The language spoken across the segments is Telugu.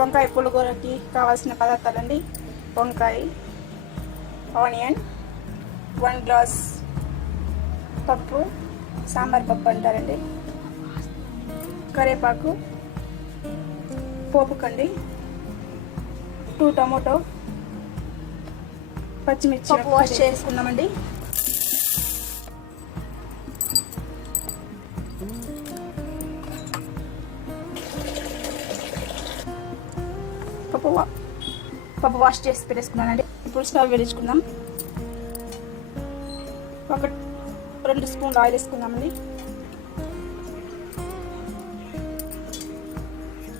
వంకాయ పులిగూరకి కావాల్సిన పదార్థాలండి. వంకాయ ఆనియన్ వన్ గ్లాస్ పప్పు సాంబార్ పప్పు అంటారండి. కరివేపాకు పోపు కండి టూ టమాటో పచ్చిమిర్చి వాష్ చేసుకుందామండి. పప్పు పప్పు వాష్ చేసి పెట్టేసుకున్నానండి. ఇప్పుడు స్టవ్ వెలిగించుకుందాం. ఒక రెండు స్పూన్లు ఆయిల్ వేసుకుందామండి.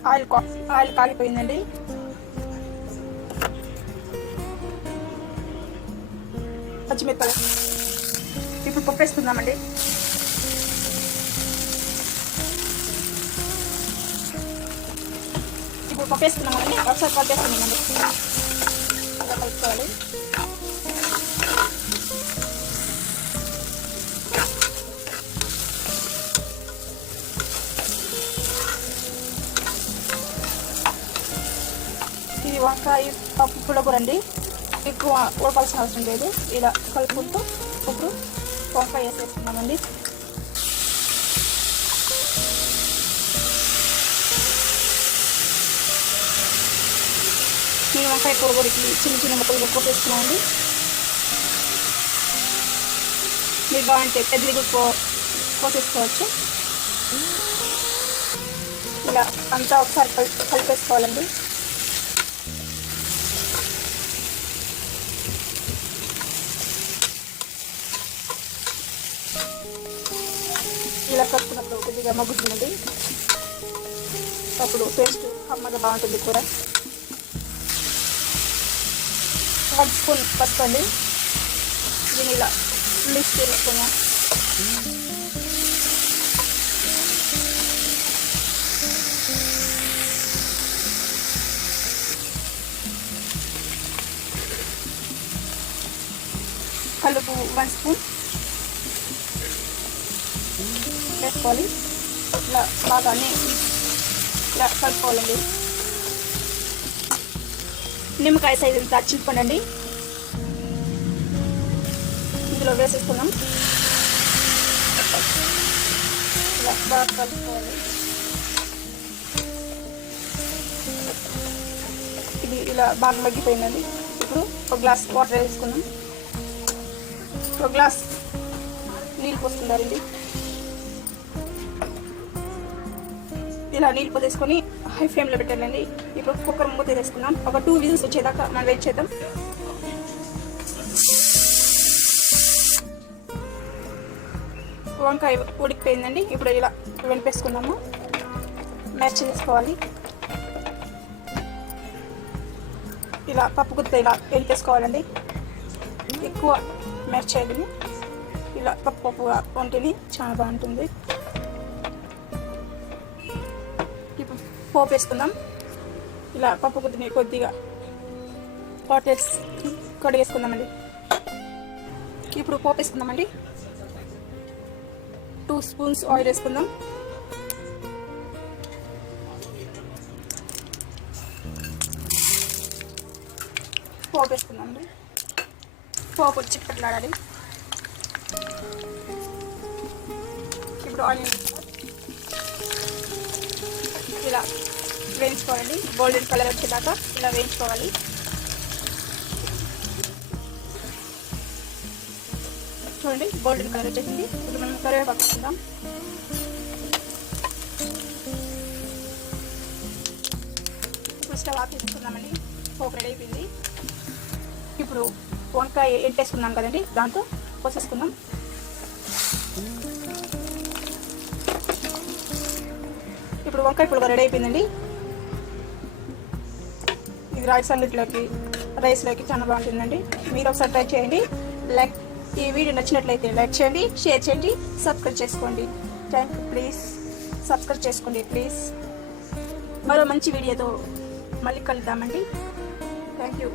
ఆయిల్ కా- ఆయిల్ కాగిపోయిందండి పచ్చిమిరపకాయలు. ఇప్పుడు పప్పు వేసుకుందామండి. పంపేస్తున్నాం పప్పు ఒకసారి పప్పు వేసుకున్నామండి కలుపుకోవాలి ఇది వంకాయ పప్పు పులకూర అండి. ఎక్కువ ఉడకాల్సిన అవసరం లేదు. ఇలా కలుపుకుంటూ ఇప్పుడు వంకాయ వేసేస్తున్నామండి. వంకాయ పులకూరకి చిన్న చిన్న ముక్కలు కొట్టేస్తున్నామండి మీరు బాగుంటే పెద్దలు కో కోసేసుకోవచ్చు. ఇలా అంతా ఒకసారి కలిపేసుకోవాలండి. ఇలా కలుపుకున్నప్పుడు కొద్దిగా మగ్గుతున్నది అప్పుడు టేస్ట్ అమ్మగా బాగుంటుంది కూర. వన్ స్పూన్ పసుపు అండి దీన్ని ఇలా మిక్స్ చేసుకున్నాం కలుపు వన్ స్పూన్ వేసుకోవాలి ఇలా బాగా అన్ని ఇలా కలుపుకోవాలండి నిమ్మకాయ సైజు ఇంత చింతపండు అండి ఇందులో వేసేస్తున్నాం ఇలా బాగా కలుపుకోవాలి. ఇది ఇలా బాగా మగ్గిపోయిందండి. ఇప్పుడు ఒక గ్లాస్ వాటర్ వేసుకున్నాం ఒక గ్లాస్ నీళ్ళు పోసుకున్నారండి ఇలా నీళ్ళు పోసేసుకొని హై ఫ్లేమ్లో పెట్టాలండి ఇప్పుడు కుక్కర్ మూత వేసుకుందాం ఒక టూ విజిల్స్ వచ్చేదాకా మనం వెయిట్ చేద్దాం. వంకాయ ఉడికిపోయిందండి. ఇప్పుడు ఇలా వెనిపేసుకున్నాము మ్యాచ్ చేసుకోవాలి. ఇలా పప్పు గుత్త ఇలా వెనిపేసుకోవాలండి ఎక్కువ మ్యాచ్ చేయాలి ఇలా పప్పు పప్పుగా వంటిని చాలా బాగుంటుంది. పోపు వేసుకుందాం. ఇలా పప్పు గుత్తిని కొద్దిగా వాటర్స్ కడిగేసుకుందామండి. ఇప్పుడు పోపు వేసుకుందామండి. టూ స్పూన్స్ ఆయిల్ వేసుకుందాం. పోపు వేసుకుందామండి. పోపు చిప్పట్లాడాలి. ఇప్పుడు ఆనియన్ ఇలా వేయించుకోవాలి. గోల్డెన్ కలర్ వచ్చేదాకా ఇలా వేయించుకోవాలి. చూడండి గోల్డెన్ కలర్ వచ్చేసింది. ఇప్పుడు మనం కరివేపాకు వేసుకుందాం. ఇప్పుడు స్టవ్ ఆఫ్ చేసుకుందామండి పోపు రెడీ అయిపోయింది. ఇప్పుడు వంకాయ ఎంటేసుకున్నాం కదండి దాంతో పోసేసుకుందాం. ఇప్పుడు వంకాయ పులుగా రెడీ అయిపోయిందండి. ఇది రైస్ అన్నిటిలోకి రైస్లోకి చాలా బాగుంటుందండి. మీరు ఒకసారి ట్రై చేయండి. లైక్ ఈ వీడియో నచ్చినట్లయితే లైక్ చేయండి షేర్ చేయండి సబ్స్క్రైబ్ చేసుకోండి. థ్యాంక్ యూ ప్లీజ్ సబ్స్క్రైబ్ చేసుకోండి ప్లీజ్ మరో మంచి వీడియోతో మళ్ళీ కలుద్దామండి. Thank you